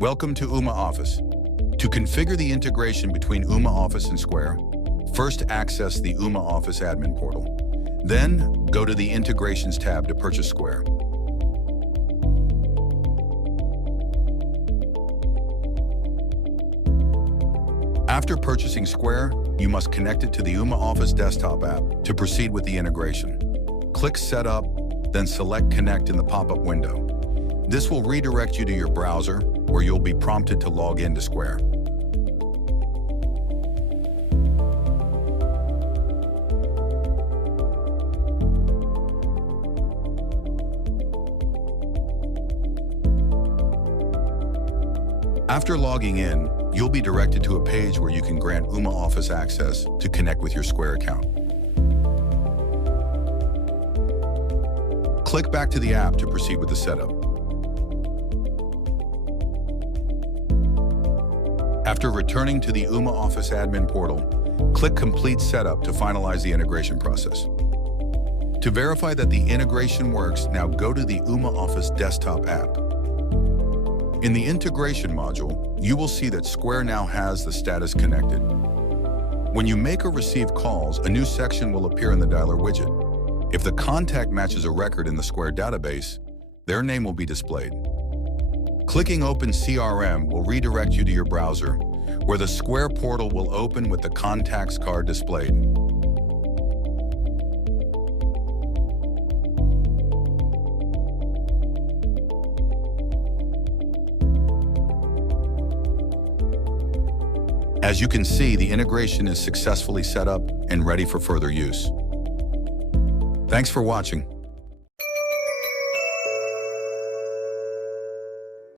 Welcome to Ooma Office. To configure the integration between Ooma Office and Square, first access the Ooma Office admin portal. Then, go to the Integrations tab to purchase Square. After purchasing Square, you must connect it to the Ooma Office desktop app to proceed with the integration. Click Setup, then select Connect in the pop-up window. This will redirect you to your browser, where you'll be prompted to log in to Square. After logging in, you'll be directed to a page where you can grant Ooma Office access to connect with your Square account. Click back to the app to proceed with the setup. After returning to the Ooma Office admin portal, click Complete Setup to finalize the integration process. To verify that the integration works, now go to the Ooma Office desktop app. In the integration module, you will see that Square now has the status connected. When you make or receive calls, a new section will appear in the dialer widget. If the contact matches a record in the Square database, their name will be displayed. Clicking Open CRM will redirect you to your browser, where the Square portal will open with the contacts card displayed. As you can see, the integration is successfully set up and ready for further use. Thanks for watching.